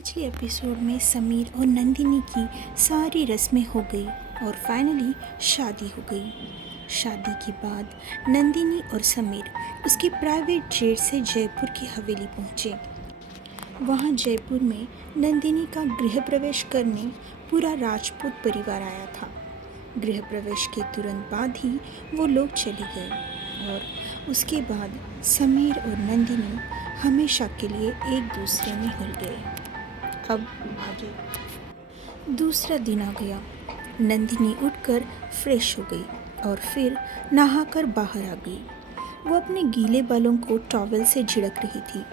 पिछले एपिसोड में समीर और नंदिनी की सारी रस्में हो गई और फाइनली शादी हो गई। शादी के बाद नंदिनी और समीर उसके प्राइवेट जेट से जयपुर की हवेली पहुँचे। वहाँ जयपुर में नंदिनी का गृह प्रवेश करने पूरा राजपूत परिवार आया था। गृह प्रवेश के तुरंत बाद ही वो लोग चले गए और उसके बाद समीर और नंदिनी हमेशा के लिए एक दूसरे में घुल गए। अब आगे दूसरा दिन आ गया। नंदिनी उठकर फ्रेश हो गई और फिर नहाकर बाहर आ गई। वो अपने गीले बालों को टॉवल से झिड़क रही थी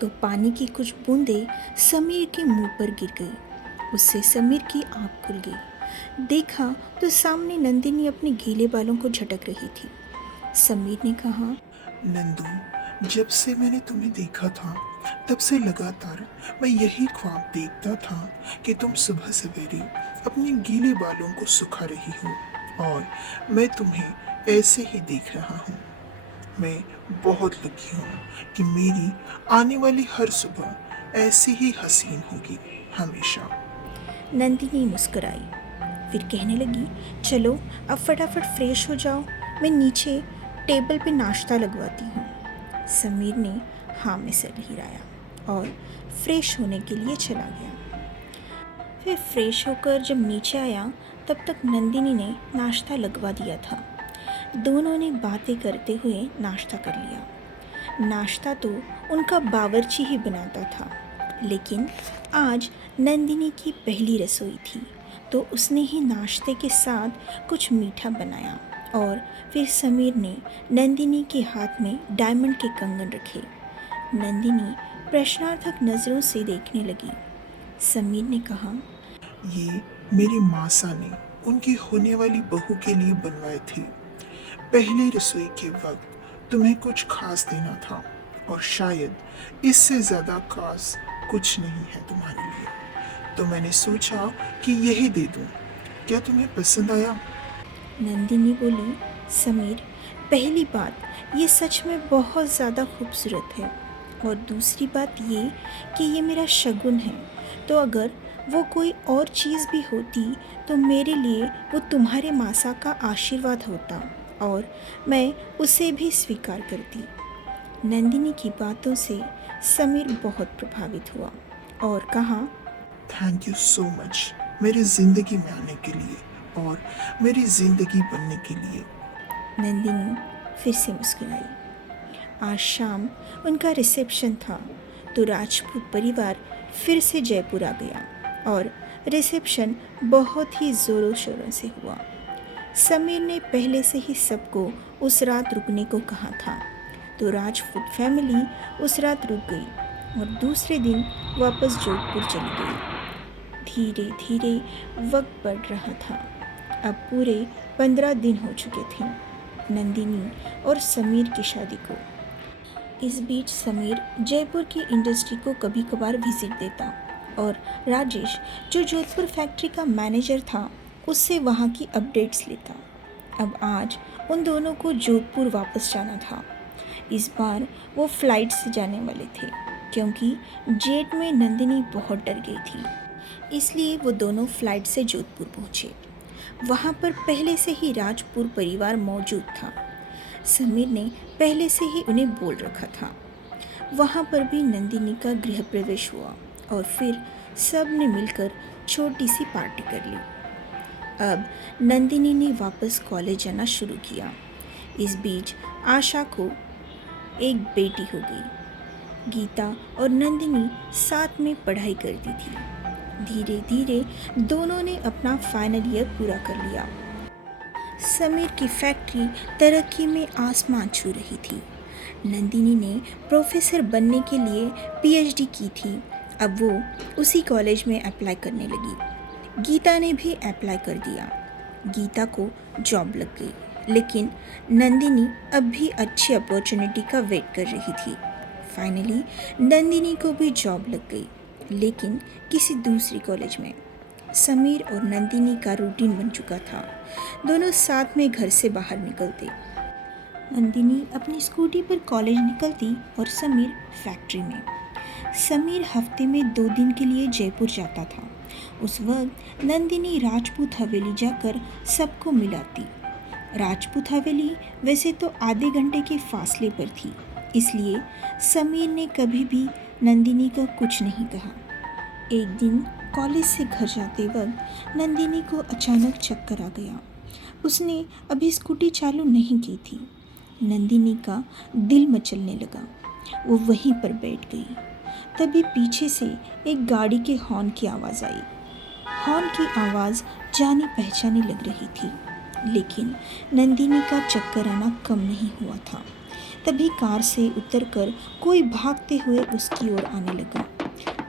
तो पानी की कुछ बूंदें समीर के मुंह पर गिर गई। उससे समीर की आंख खुल गई। देखा तो सामने नंदिनी अपने गीले बालों को झटक रही थी। समीर ने कहा, नंदू, जब से मैंने तुम्हें देखा था तब से लगातार मैं यही ख्वाब देखता था कि तुम सुबह सवेरे अपने गीले बालों को सुखा रही हो और मैं तुम्हें ऐसे ही देख रहा हूँ। मैं बहुत लकी हूँ कि मेरी आने वाली हर सुबह ऐसी ही हसीन होगी हमेशा। नंदिनी मुस्कुराई, फिर कहने लगी, चलो अब फटाफट फ्रेश हो जाओ, मैं नीचे टेबल पे नाश्ता लगवाती हूँ। समीर ने हाँ में सर हिलाया और फ्रेश होने के लिए चला गया। फिर फ्रेश होकर जब नीचे आया तब तक नंदिनी ने नाश्ता लगवा दिया था। दोनों ने बातें करते हुए नाश्ता कर लिया। नाश्ता तो उनका बावर्ची ही बनाता था, लेकिन आज नंदिनी की पहली रसोई थी तो उसने ही नाश्ते के साथ कुछ मीठा बनाया और फिर समीर ने नंदिनी के हाथ में डायमंड के कंगन रखे। नंदिनी प्रश्नार्थक नज़रों से देखने लगी। समीर ने कहा, ये मेरी मासा ने उनकी होने वाली बहू के लिए बनवाए थे। पहली रसोई के वक्त तुम्हें कुछ खास देना था और शायद इससे ज़्यादा खास कुछ नहीं है तुम्हारे लिए, तो मैंने सोचा कि यही दे दूं। क्या तुम्हें पसंद आया? नंदिनी बोली, समीर, पहली बात ये सच में बहुत ज़्यादा खूबसूरत है और दूसरी बात ये कि ये मेरा शगुन है, तो अगर वो कोई और चीज़ भी होती तो मेरे लिए वो तुम्हारे मासा का आशीर्वाद होता और मैं उसे भी स्वीकार करती। नंदिनी की बातों से समीर बहुत प्रभावित हुआ और कहा, थैंक यू सो मच मेरी ज़िंदगी में आने के लिए और मेरी ज़िंदगी बनने के लिए। नंदिनी फिर से मुस्कुराई। आज शाम उनका रिसेप्शन था तो राजपूत परिवार फिर से जयपुर आ गया और रिसेप्शन बहुत ही ज़ोरों शोरों से हुआ। समीर ने पहले से ही सबको उस रात रुकने को कहा था तो राजपूत फैमिली उस रात रुक गई और दूसरे दिन वापस जोधपुर चली गई। धीरे धीरे वक्त बढ़ रहा था। अब पूरे 15 दिन हो चुके थे नंदिनी और समीर की शादी को। इस बीच समीर जयपुर की इंडस्ट्री को कभी कभार विजिट देता और राजेश, जो जोधपुर फैक्ट्री का मैनेजर था, उससे वहाँ की अपडेट्स लेता। अब आज उन दोनों को जोधपुर वापस जाना था। इस बार वो फ्लाइट से जाने वाले थे क्योंकि जेट में नंदिनी बहुत डर गई थी, इसलिए वो दोनों फ्लाइट से जोधपुर पहुँचे। वहाँ पर पहले से ही राजपूत परिवार मौजूद था। समीर ने पहले से ही उन्हें बोल रखा था। वहाँ पर भी नंदिनी का गृह प्रवेश हुआ और फिर सब ने मिलकर छोटी सी पार्टी कर ली। अब नंदिनी ने वापस कॉलेज जाना शुरू किया। इस बीच आशा को एक बेटी हो गई। गीता और नंदिनी साथ में पढ़ाई करती थी। धीरे धीरे दोनों ने अपना फाइनल ईयर पूरा कर लिया। समीर की फैक्ट्री तरक्की में आसमान छू रही थी। नंदिनी ने प्रोफेसर बनने के लिए पीएचडी की थी। अब वो उसी कॉलेज में अप्लाई करने लगी। गीता ने भी अप्लाई कर दिया। गीता को जॉब लग गई, लेकिन नंदिनी अब भी अच्छी अपॉर्चुनिटी का वेट कर रही थी। फाइनली नंदिनी को भी जॉब लग गई, लेकिन किसी दूसरी कॉलेज में। समीर और नंदिनी का रूटीन बन चुका था। दोनों साथ में घर से बाहर निकलते। नंदिनी अपनी स्कूटी पर कॉलेज निकलती और समीर फैक्ट्री में। समीर हफ्ते में 2 दिन के लिए जयपुर जाता था। उस वक्त नंदिनी राजपूत हवेली जाकर सबको मिलाती। राजपूत हवेली वैसे तो आधे घंटे के फासले पर थी, इसलिए समीर ने कभी भी नंदिनी को कुछ नहीं कहा। एक दिन कॉलेज से घर जाते वक्त नंदिनी को अचानक चक्कर आ गया। उसने अभी स्कूटी चालू नहीं की थी। नंदिनी का दिल मचलने लगा। वो वहीं पर बैठ गई। तभी पीछे से एक गाड़ी के हॉर्न की आवाज़ आई। हॉर्न की आवाज़ जानी पहचानी लग रही थी, लेकिन नंदिनी का चक्कर आना कम नहीं हुआ था। तभी कार से उतरकर कोई भागते हुए उसकी ओर आने लगा।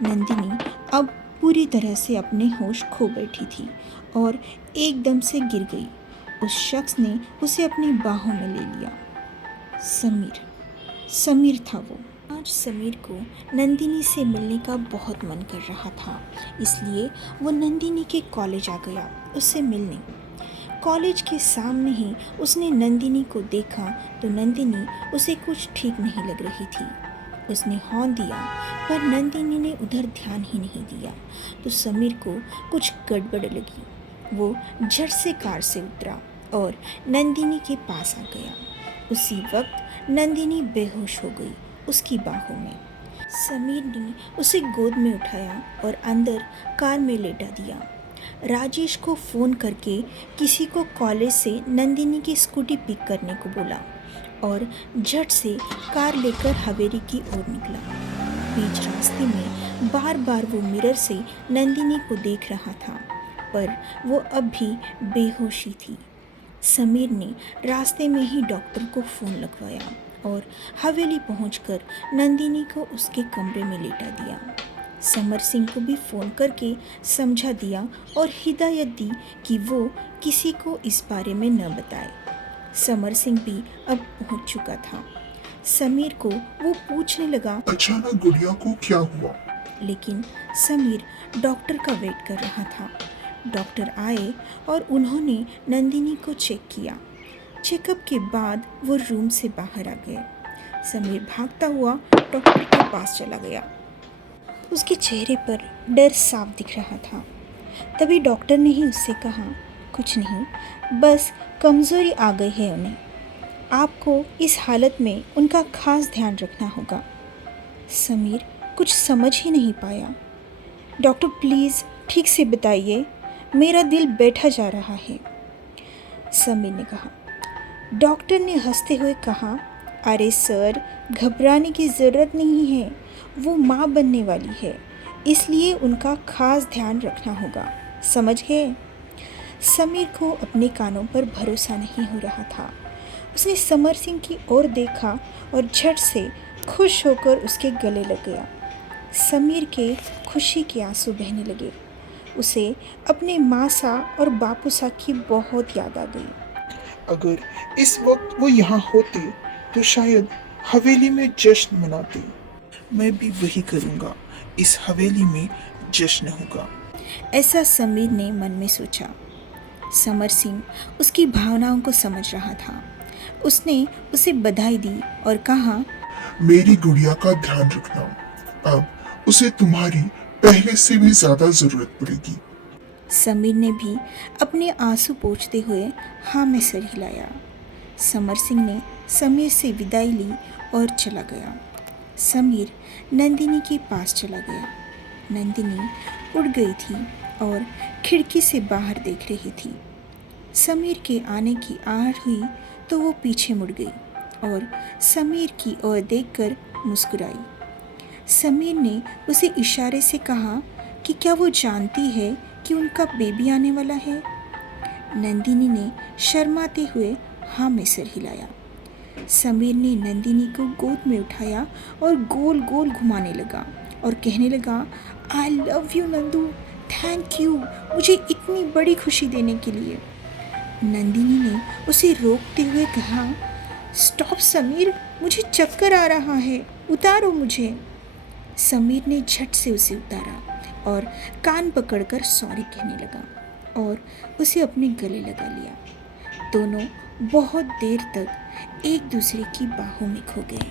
नंदिनी अब पूरी तरह से अपने होश खो बैठी थी और एकदम से गिर गई। उस शख्स ने उसे अपनी बाहों में ले लिया। समीर था वो। आज समीर को नंदिनी से मिलने का बहुत मन कर रहा था, इसलिए वो नंदिनी के कॉलेज आ गया उससे मिलने। कॉलेज के सामने ही उसने नंदिनी को देखा तो नंदिनी उसे कुछ ठीक नहीं लग रही थी। उसने हॉर्न दिया पर नंदिनी ने उधर ध्यान ही नहीं दिया तो समीर को कुछ गड़बड़ लगी। वो झट से कार से उतरा और नंदिनी के पास आ गया। उसी वक्त नंदिनी बेहोश हो गई उसकी बाहों में। समीर ने उसे गोद में उठाया और अंदर कार में लेटा दिया। राजेश को फ़ोन करके किसी को कॉलेज से नंदिनी की स्कूटी पिक करने को बोला और झट से कार लेकर हवेली की ओर निकला। बीच रास्ते में बार बार वो मिरर से नंदिनी को देख रहा था, पर वो अब भी बेहोशी थी। समीर ने रास्ते में ही डॉक्टर को फ़ोन लगवाया और हवेली पहुंचकर नंदिनी को उसके कमरे में लेटा दिया। समर सिंह को भी फ़ोन करके समझा दिया और हिदायत दी कि वो किसी को इस बारे में न बताए। समर सिंह भी अब पहुंच चुका था। समीर को वो पूछने लगा, अचानक गुड़िया को क्या हुआ? लेकिन समीर डॉक्टर का वेट कर रहा था। डॉक्टर आए और उन्होंने नंदिनी को चेक किया। चेकअप के बाद वो रूम से बाहर आ गए। समीर भागता हुआ डॉक्टर के पास चला गया। उसके चेहरे पर डर साफ दिख रहा था। तभी डॉक्टर ने ही उससे कहा, कुछ नहीं, बस कमज़ोरी आ गई है उन्हें। आपको इस हालत में उनका खास ध्यान रखना होगा। समीर कुछ समझ ही नहीं पाया। डॉक्टर प्लीज़ ठीक से बताइए, मेरा दिल बैठा जा रहा है। समीर ने कहा। डॉक्टर ने हंसते हुए कहा, अरे सर, घबराने की ज़रूरत नहीं है। वो माँ बनने वाली है, इसलिए उनका खास ध्यान रखना होगा, समझ गए? समीर को अपने कानों पर भरोसा नहीं हो रहा था। उसने समर सिंह की ओर देखा और झट से खुश होकर उसके गले लग गया। समीर के खुशी के आंसू बहने लगे। उसे अपने माँ सा और बापू सा की बहुत याद आ गई। अगर इस वक्त वो यहाँ होते तो शायद हवेली में जश्न मनाते। मैं भी वही करूँगा, इस हवेली में जश्न होगा। ऐसा समीर ने मन में सोचा। समर सिंह उसकी भावनाओं को समझ रहा था। उसने उसे बधाई दी और कहा, मेरी गुड़िया का ध्यान रखना, अब उसे तुम्हारी पहले से भी ज्यादा जरूरत पड़ेगी। समीर ने भी अपने आंसू पोंछते हुए हाँ में सर हिलाया। समर सिंह ने समीर से विदाई ली और चला गया। समीर नंदिनी के पास चला गया। नंदिनी उड़ गई थी और खिड़की से बाहर देख रही थी। समीर के आने की आहट हुई तो वो पीछे मुड़ गई और समीर की ओर देखकर मुस्कुराई। समीर ने उसे इशारे से कहा कि क्या वो जानती है कि उनका बेबी आने वाला है। नंदिनी ने शर्माते हुए हाँ में सर हिलाया। समीर ने नंदिनी को गोद में उठाया और गोल गोल घुमाने लगा और कहने लगा, I love you Nandu, thank you मुझे इतनी बड़ी खुशी देने के लिए। नंदिनी ने उसे रोकते हुए कहा, स्टॉप समीर, मुझे चक्कर आ रहा है, उतारो मुझे। समीर ने झट से उसे उतारा और कान पकड़कर सॉरी कहने लगा और उसे अपने गले लगा लिया। दोनों बहुत देर तक एक दूसरे की बाहों में खो गए।